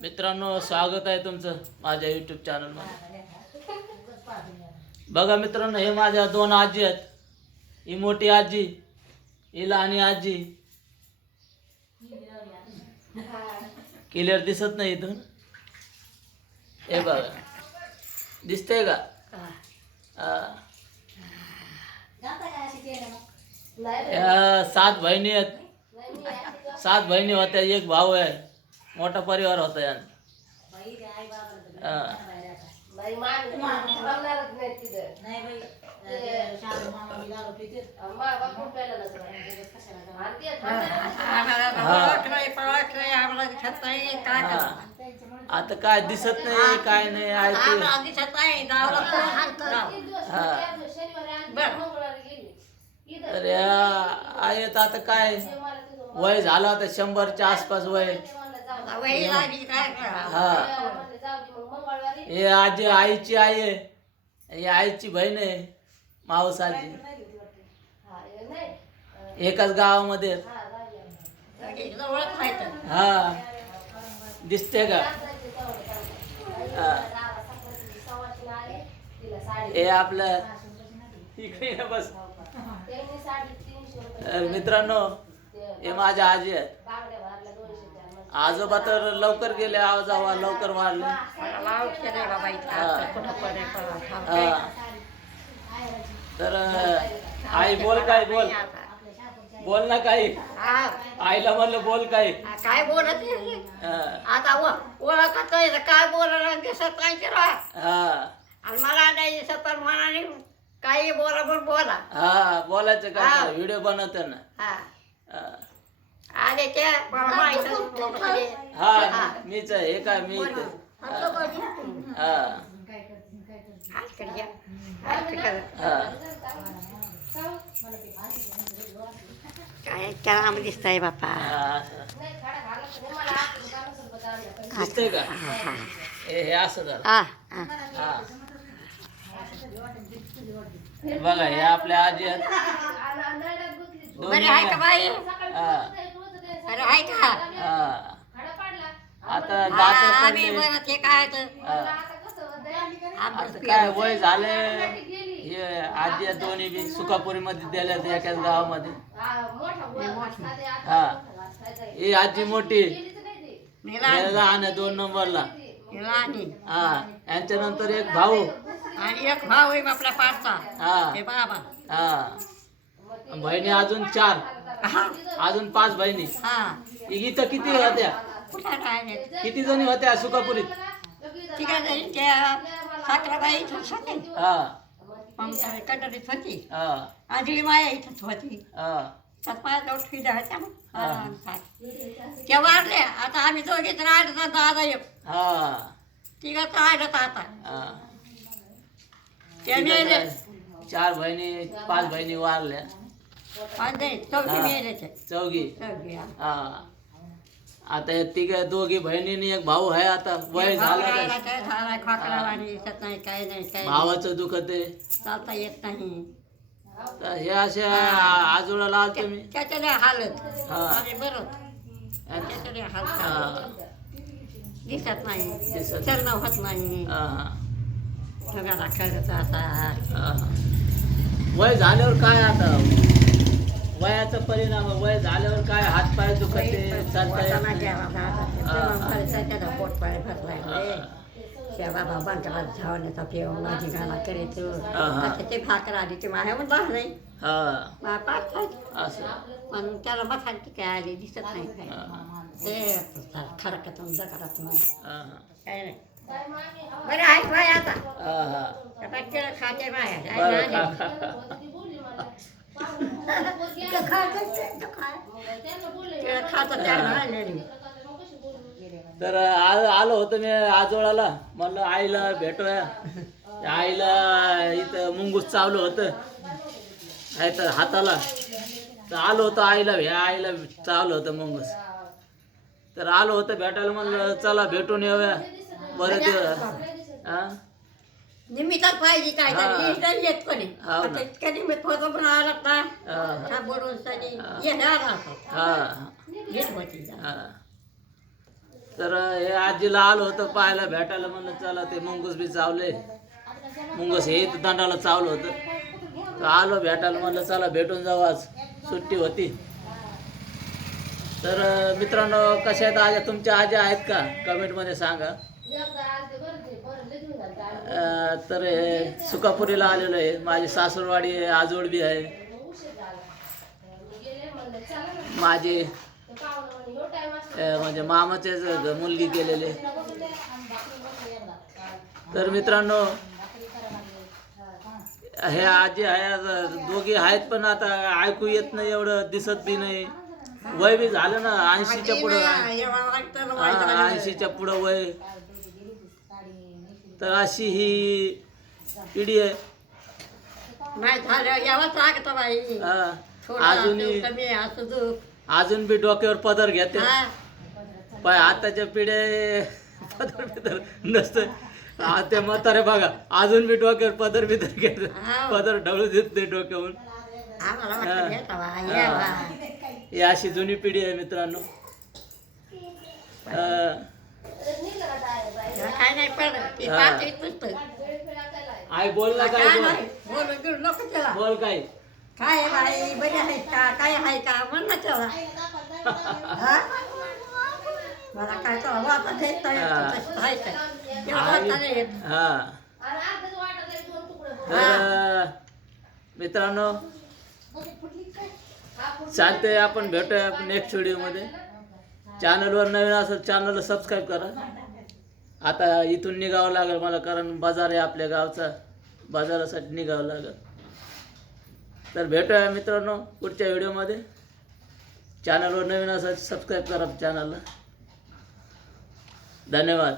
मित्रांनो, स्वागत आहे तुमचं माझ्या यूट्यूब चॅनलमध्ये. बघा मित्रांनो, हे माझ्या दोन आजी आहेत. ही मोठी आजी, ही लहानी आजी. क्लिअर दिसत नाही इथून. हे बघा, दिसतंय का? या 7 बहिणी आहेत. 7 बहिणी होत्या, एक भाऊ आहे. मोठा परिवार होता यांचा. आता काय दिसत नाही, काय नाही अरे आहेत. आता काय वय झालं, आता 100च्या आसपास वय. हा, हे आजी आईची आई आहे, ही आईची बहीण आहे, मावस आजी. एकाच गावामध्ये. हा, दिसते का? हे आपलं इकडे बस. मित्रांनो, हे माझ्या आजी आहेत. आजोबा तर लवकर गेले, आजोबा लवकर वाढले. तर आई बोल, काय बोल, बोल ना काही. आईला म्हणलं बोल काही. काय बोलत आता ओळखत काय बोलायला दिसत नाही आणि मला नाही दिसत, पण मनाने काही बोला पण बोला. हा, बोलायचं काय, व्हिडिओ बनवतो ना. आले ते हा, मीच आहे. हे काय मी काय त्याला दिसतंय बापा. दिसतंय का? हे असं झालं. बघा, हे आपल्या आजी आहेत. बरे आहे का बाई? अरे आहे का? आता आम्ही बरं, ते काय आता काय वय झाले. हे आजी दोन्ही बी सुकापुरी मध्ये दिल्यात, एकाच गावामध्ये. हा, ही आजी मोठी, लहान 2 नंबरला. हा, यांच्या नंतर एक भाऊ आणि एक भाऊ आहे आपला पाचचा. हा, बाबा. हा, बहिणी अजून 4, अजून 5 बहिणी. इथं किती होत्या? किती जणी होत्या सुकापुरीत? साखराबाई कटरीत होती, आंधळी माया इथंच होती. त्या वाढल्या. आता आम्ही दोघे तर आठ दादा एक तिघाच आठत आता. त्या मेले 4 बहिणी 5 बहिणी वारल्या. चौघी मेले. चौघी. हा, आता दोघी बहिणीने एक भाऊ आहे. आता वय झालं, भावाचं दुखत आहे, चालता येत नाही. हे अशा आजोळाला आलतो मी. त्याच्या हालत बरोबर दिसत नाही, चरण होत नाही. आता वय झाल्यावर काय, आता वयाचा परिणाम. वय झाल्यावर काय, हात पाय दुखते, चालता येत नाही. पोट पाय भरलाय. बाबा बांधला धावण्याचा पेव माझी गाणा करीत ते भाकर आली ते माझ्या म्हणून नाही. पण त्याला मथांची काय आली दिसत नाही. ते खडकातून जगातून काय नाही. बरं आहे बाय. आता केळं खाते बाया. तर आलो होतो मी आजोळाला. म्हणलं आईला भेटूया. आईला इथं मुंगूस चावलं होतं तर हाताला. तर आलो होतो आईला चावलं होतं मुंगूस. तर आलो होतं भेटायला. म्हणलं चला भेटून येऊया. बरं दिवस निमित्तात पाहिजे काय येत कोणी कधी मी थोडं पण आला का बोलून येणार. तर हे आजीला आलो होतं पाहायला भेटायला, म्हणलं चला ते मुंगूस बी चावले, मुंगूस हे इथं दंडाला चावलं होतं. तर आलो भेटायला, म्हणलं चला भेटून जाऊ, आज सुट्टी होती. तर मित्रांनो, कशा आहेत आज्या? तुमच्या आज्या आहेत का? कमेंटमध्ये सांगा. तर हे सुकापुरीला आलेलो आहे, माझी सासूरवाडी आहे, आजोळ बी आहे, माझी म्हणजे मामाचेच मुलगी केलेले. तर मित्रांनो, हे आजी आहे, दोघी आहेत, पण आता ऐकू येत नाही, एवढं दिसत बी नाही. वय बी झालं ना 80च्या पुढं, 80च्या पुढं वय. तर अशी ही पिढी आहे. नाही झालं यावंच लागतं बाई. अजून बी डोक्यावर पदर घेते. पाय आताच्या पिढ्या पदर बिदर नसतं. ते म्हातारे बघा, अजून बी डोक्यावर पदर बिदर घेत, पदर ढवळू देत नाही डोक्यावर. ही अशी जुनी पिढी आहे मित्रांनो. काय नाही पडत. आई बोल ना, काय बोल, बोलून नको त्याला. बोल काय. काय बाई बरी आहे का? काय आहे का? म्हण ना त्याला. मला काय त्याला वाटा देत नाही. हा. तर मित्रांनो, चालतंय, आपण भेटूया नेक्स्ट व्हिडिओमध्ये. चॅनलवर नवीन असेल चॅनलला सबस्क्राईब करा. आता इथून निघावं लागेल मला, कारण बाजार आहे आपल्या गावचा, बाजारासाठी निघावं लागेल. तर भेटूया मित्रांनो पुढच्या व्हिडिओमध्ये. चॅनलवर नवीन असेल सबस्क्राईब करा चॅनलला. धन्यवाद.